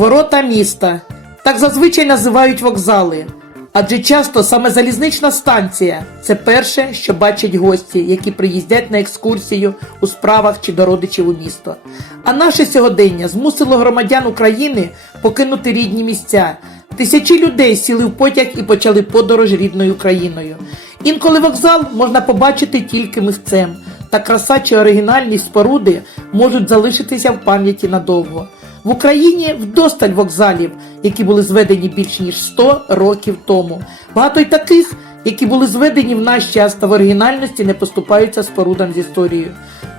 Ворота міста. Так зазвичай називають вокзали. Адже часто саме залізнична станція це перше, що бачать гості, які приїздять на екскурсію у справах чи до родичів у місто. А наше сьогодення змусило громадян України покинути рідні місця. Тисячі людей сіли в потяг і почали подорож рідною країною. Інколи вокзал можна побачити тільки михцем, та краса чи оригінальність споруди можуть залишитися в пам'яті надовго. В Україні вдосталь вокзалів, які були зведені більш ніж 100 років тому. Багато й таких, які були зведені в наш час та в оригінальності не поступаються спорудам з історією.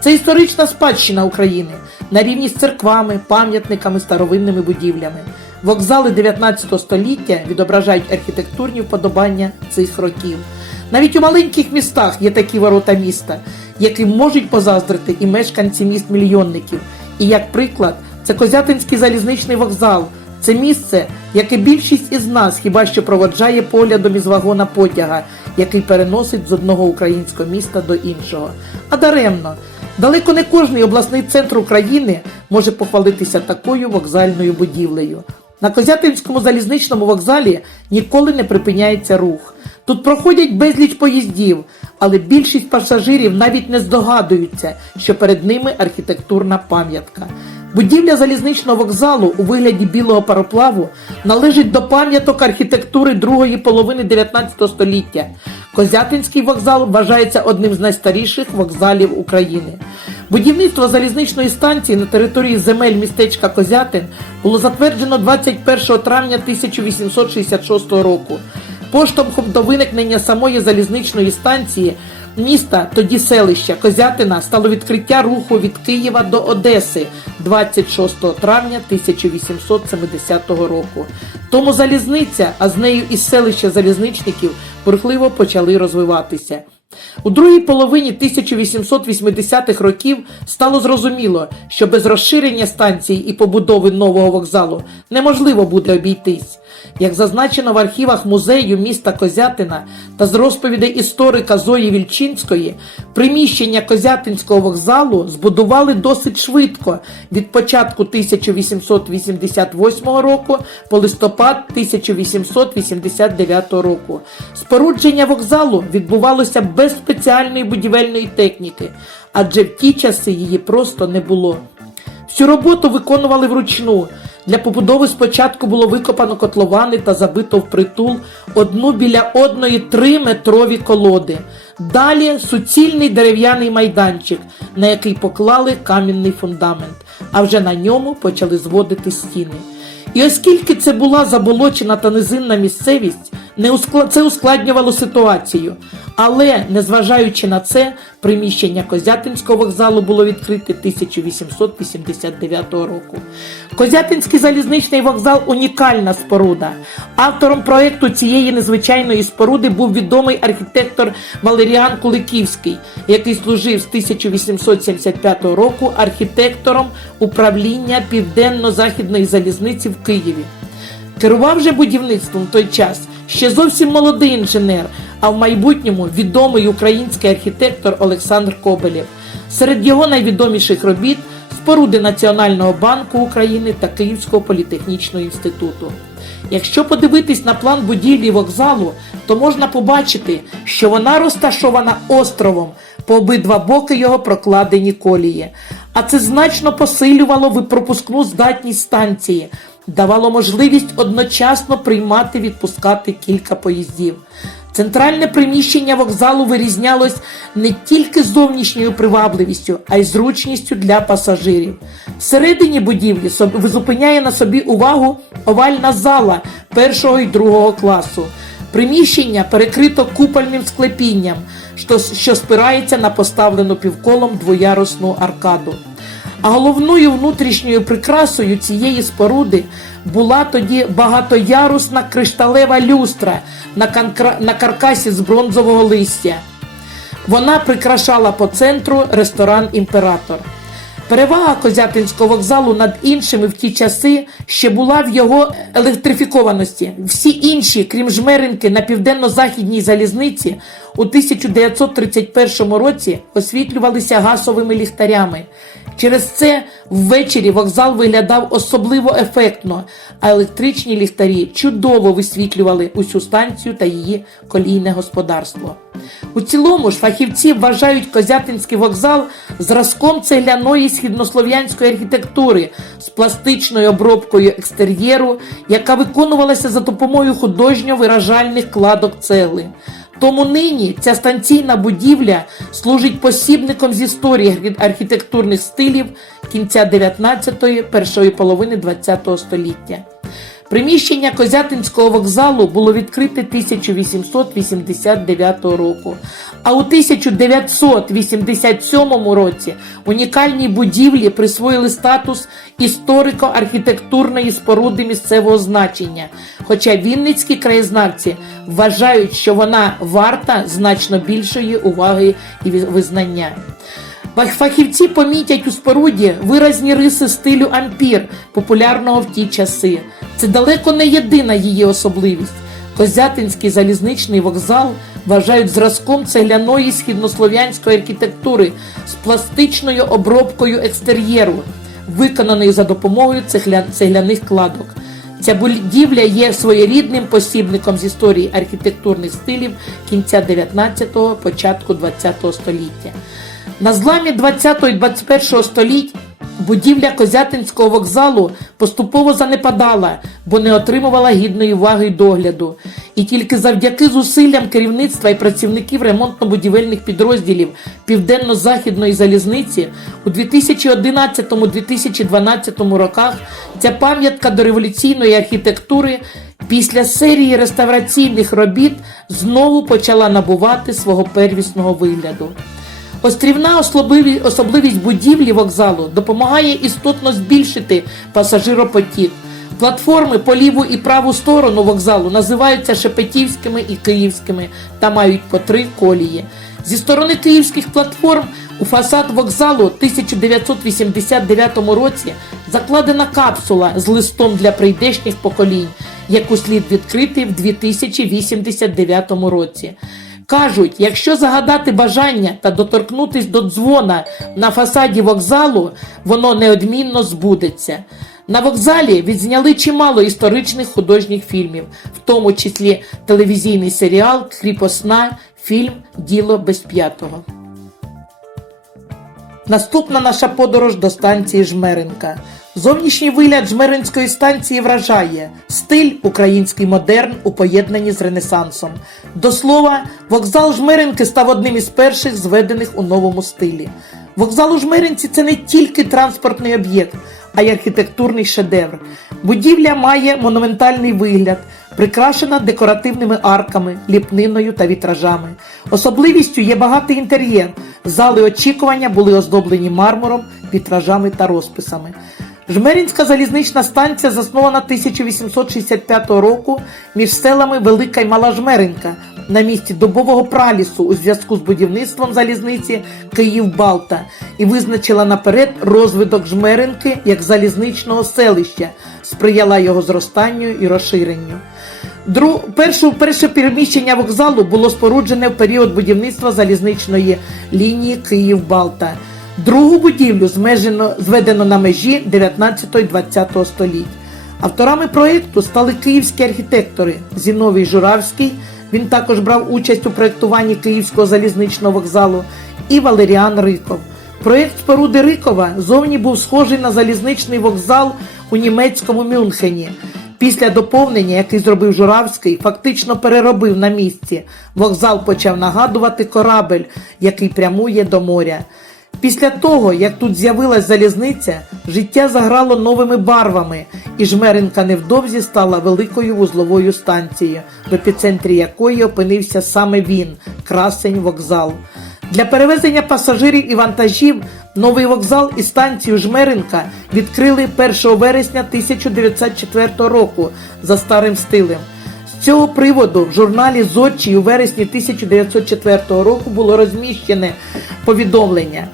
Це історична спадщина України на рівні з церквами, пам'ятниками, старовинними будівлями. Вокзали 19 століття відображають архітектурні вподобання цих років. Навіть у маленьких містах є такі ворота міста, яким можуть позаздрити і мешканці міст мільйонників. І як приклад, це Козятинський залізничний вокзал. Це місце, яке більшість із нас хіба що проводжає поглядом із вагона потяга, який переносить з одного українського міста до іншого. А даремно, далеко не кожний обласний центр України може похвалитися такою вокзальною будівлею. На Козятинському залізничному вокзалі ніколи не припиняється рух. Тут проходять безліч поїздів, але більшість пасажирів навіть не здогадуються, що перед ними архітектурна пам'ятка. Будівля залізничного вокзалу у вигляді білого пароплаву належить до пам'яток архітектури другої половини 19 століття. Козятинський вокзал вважається одним з найстаріших вокзалів України. Будівництво залізничної станції на території земель містечка Козятин було затверджено 21 травня 1866 року. Поштовхом до виникнення самої залізничної станції міста, тоді селища Козятина, стало відкриття руху від Києва до Одеси 26 травня 1870 року. Тому залізниця, а з нею і селище залізничників бурхливо почали розвиватися. У другій половині 1880-х років стало зрозуміло, що без розширення станції і побудови нового вокзалу неможливо буде обійтись. Як зазначено в архівах музею міста Козятина та з розповідей історика Зої Вільчинської, приміщення Козятинського вокзалу збудували досить швидко від початку 1888 року по листопад 1889 року. Спорудження вокзалу відбувалося без спеціальної будівельної техніки, адже в ті часи її просто не було. Всю роботу виконували вручну. Для побудови спочатку було викопано котловани та забито в притул одну біля одної три метрові колоди. Далі суцільний дерев'яний майданчик, на який поклали камінний фундамент, а вже на ньому почали зводити стіни. І оскільки це була заболочена та низинна місцевість, це ускладнювало ситуацію. Але, незважаючи на це, приміщення Козятинського вокзалу було відкрите 1889 року. Козятинський залізничний вокзал унікальна споруда. Автором проекту цієї незвичайної споруди був відомий архітектор Валеріан Куликівський, який служив з 1875 року архітектором управління Південно-Західної залізниці в Києві. Керував же будівництвом в той час ще зовсім молодий інженер, а в майбутньому відомий український архітектор Олександр Кобелєв. Серед його найвідоміших робіт споруди Національного банку України та Київського політехнічного інституту. Якщо подивитись на план будівлі вокзалу, то можна побачити, що вона розташована островом, по обидва боки його прокладені колії. А це значно посилювало пропускну здатність станції, давало можливість одночасно приймати відпускати кілька поїздів. Центральне приміщення вокзалу вирізнялось не тільки зовнішньою привабливістю, а й зручністю для пасажирів. Всередині будівлі зупиняє на собі увагу овальна зала першого і другого класу. Приміщення перекрито купольним склепінням, що, що спирається на поставлену півколом двоярусну аркаду. А головною внутрішньою прикрасою цієї споруди була тоді багатоярусна кришталева люстра на, канкра- на каркасі з бронзового листя. Вона прикрашала по центру ресторан Імператор. Перевага Козятинського вокзалу над іншими в ті часи ще була в його електрифікованості. Всі інші, крім жмеринки на південно-західній залізниці, у 1931 році освітлювалися газовими ліхтарями. Через це ввечері вокзал виглядав особливо ефектно, а електричні ліхтарі чудово висвітлювали усю станцію та її колійне господарство. У цілому ж фахівці вважають Козятинський вокзал зразком цегляної східнослов'янської архітектури з пластичною обробкою екстер'єру, яка виконувалася за допомогою художньо-виражальних кладок цегли. Тому нині ця станційна будівля служить посібником з історії архітектурних стилів кінця 19-ї, першої половини 20-го століття. Приміщення Козятинського вокзалу було відкрите 1889 року, а у 1987 році унікальній будівлі присвоїли статус історико-архітектурної споруди місцевого значення. Хоча вінницькі краєзнавці вважають, що вона варта значно більшої уваги і визнання. Фахівці помітять у споруді виразні риси стилю ампір, популярного в ті часи. Це далеко не єдина її особливість. Козятинський залізничний вокзал вважають зразком цегляної східнослов'янської архітектури з пластичною обробкою екстер'єру, виконаної за допомогою цегля- цегляних кладок. Ця будівля є своєрідним посібником з історії архітектурних стилів кінця 19-го, початку 20-го століття. На зламі 20-го і 21-го століть будівля Козятинського вокзалу поступово занепадала, бо не отримувала гідної уваги й догляду. І тільки завдяки зусиллям керівництва і працівників ремонтно-будівельних підрозділів Південно-Західної залізниці у 2011-2012 роках ця пам'ятка до революційної архітектури після серії реставраційних робіт знову почала набувати свого первісного вигляду. Острівна особливість будівлі вокзалу допомагає істотно збільшити пасажиропотік. Платформи по ліву і праву сторону вокзалу називаються Шепетівськими і Київськими та мають по три колії. Зі сторони київських платформ у фасад вокзалу 1989 році закладена капсула з листом для прийдешніх поколінь, яку слід відкрити в 2089 році. Кажуть, якщо загадати бажання та доторкнутись до дзвона на фасаді вокзалу, воно неодмінно збудеться. На вокзалі відзняли чимало історичних художніх фільмів, в тому числі телевізійний серіал Кріпосна, фільм Діло без п'ятого. Наступна наша подорож до станції Жмеринка. Зовнішній вигляд Жмеринської станції вражає стиль український модерн у поєднанні з Ренесансом. До слова, вокзал Жмеринки став одним із перших зведених у новому стилі. Вокзал у Жмеринці це не тільки транспортний об'єкт, а й архітектурний шедевр. Будівля має монументальний вигляд, прикрашена декоративними арками, ліпниною та вітражами. Особливістю є багатий інтер'єр. Зали очікування були оздоблені мармуром, вітражами та розписами. Жмеринська залізнична станція заснована 1865 року між селами Велика й Мала Жмеринка на місці добового пралісу у зв'язку з будівництвом залізниці Київ-Балта і визначила наперед розвиток Жмеринки як залізничного селища, сприяла його зростанню і розширенню. Дру... Першу, перше переміщення вокзалу було споруджене в період будівництва залізничної лінії Київ-Балта. Другу будівлю змежено, зведено на межі 19-20 століть. Авторами проєкту стали київські архітектори Зіновій Журавський, він також брав участь у проєктуванні Київського залізничного вокзалу, і Валеріан Риков. Проєкт споруди Рикова зовні був схожий на залізничний вокзал у німецькому Мюнхені. Після доповнення, який зробив Журавський, фактично переробив на місці. Вокзал почав нагадувати корабель, який прямує до моря. Після того, як тут з'явилась залізниця, життя заграло новими барвами, і Жмеринка невдовзі стала великою вузловою станцією, в епіцентрі якої опинився саме він красень вокзал. Для перевезення пасажирів і вантажів новий вокзал і станцію Жмеринка відкрили 1 вересня 1904 року за старим стилем. З цього приводу в журналі «Зодчий» у вересні 1904 року було розміщене повідомлення.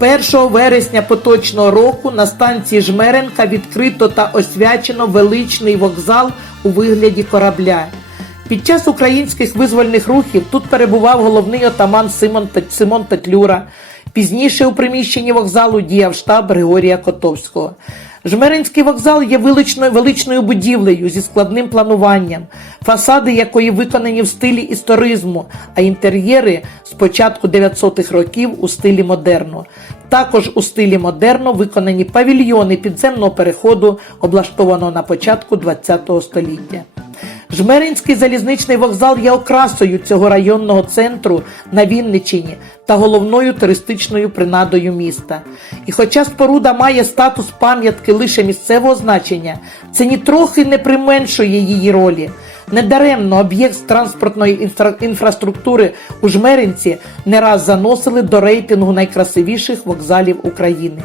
1 вересня поточного року на станції Жмеренка відкрито та освячено величний вокзал у вигляді корабля. Під час українських визвольних рухів тут перебував головний отаман Симон, Симон Петлюра. Пізніше у приміщенні вокзалу діяв штаб Григорія Котовського. Жмеринський вокзал є величною, величною будівлею зі складним плануванням, фасади якої виконані в стилі історизму, а інтер'єри з початку 900-х років у стилі модерну. Також у стилі модерну виконані павільйони підземного переходу, облаштованого на початку ХХ століття. Жмеринський залізничний вокзал є окрасою цього районного центру на Вінниччині та головною туристичною принадою міста. І хоча споруда має статус пам'ятки лише місцевого значення, це нітрохи не применшує її ролі. Недаремно об'єкт транспортної інфра- інфраструктури у Жмеринці не раз заносили до рейтингу найкрасивіших вокзалів України.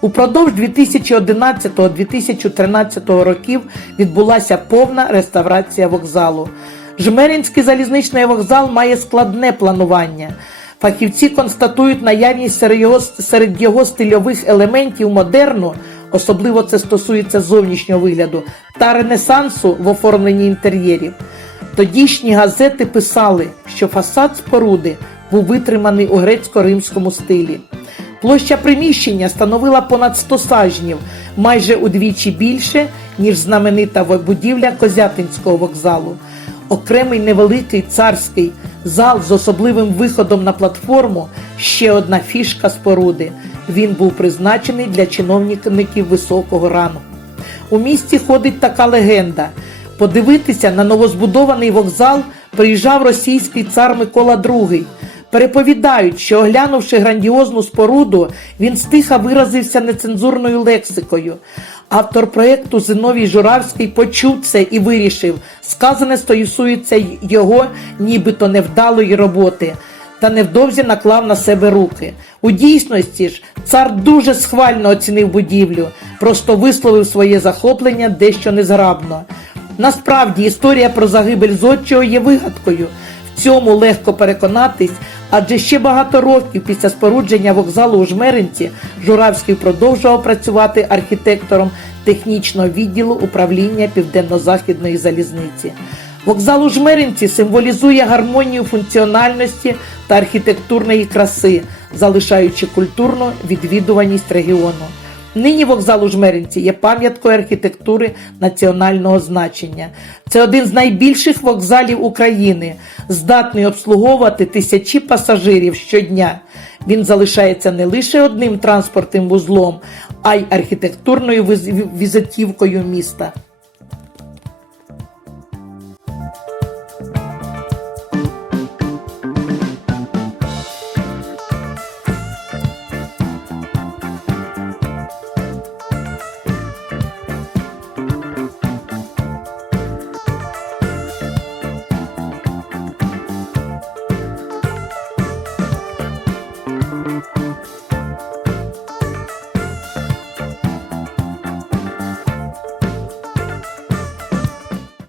Упродовж 2011-2013 років відбулася повна реставрація вокзалу. Жмеринський залізничний вокзал має складне планування. Фахівці констатують наявність серед його стильових елементів модерну, особливо це стосується зовнішнього вигляду, та ренесансу в оформленні інтер'єрів. Тодішні газети писали, що фасад споруди був витриманий у грецько-римському стилі. Площа приміщення становила понад 100 сажнів, майже удвічі більше, ніж знаменита будівля Козятинського вокзалу. Окремий невеликий царський зал з особливим виходом на платформу ще одна фішка споруди. Він був призначений для чиновників високого рангу. У місті ходить така легенда. Подивитися на новозбудований вокзал приїжджав російський цар Микола II. Переповідають, що оглянувши грандіозну споруду, він стиха виразився нецензурною лексикою. Автор проєкту Зиновій Журавський почув це і вирішив, сказане стосується його нібито невдалої роботи та невдовзі наклав на себе руки. У дійсності ж цар дуже схвально оцінив будівлю, просто висловив своє захоплення дещо незграбно. Насправді історія про загибель зодчого є вигадкою. В цьому легко переконатись, адже ще багато років після спорудження вокзалу у Жмеринці Журавський продовжував працювати архітектором технічного відділу управління Південно-Західної залізниці. Вокзал у Жмеринці символізує гармонію функціональності та архітектурної краси, залишаючи культурну відвідуваність регіону. Нині вокзал у Жмеринці є пам'яткою архітектури національного значення. Це один з найбільших вокзалів України, здатний обслуговувати тисячі пасажирів щодня. Він залишається не лише одним транспортним вузлом, а й архітектурною віз- візитівкою міста.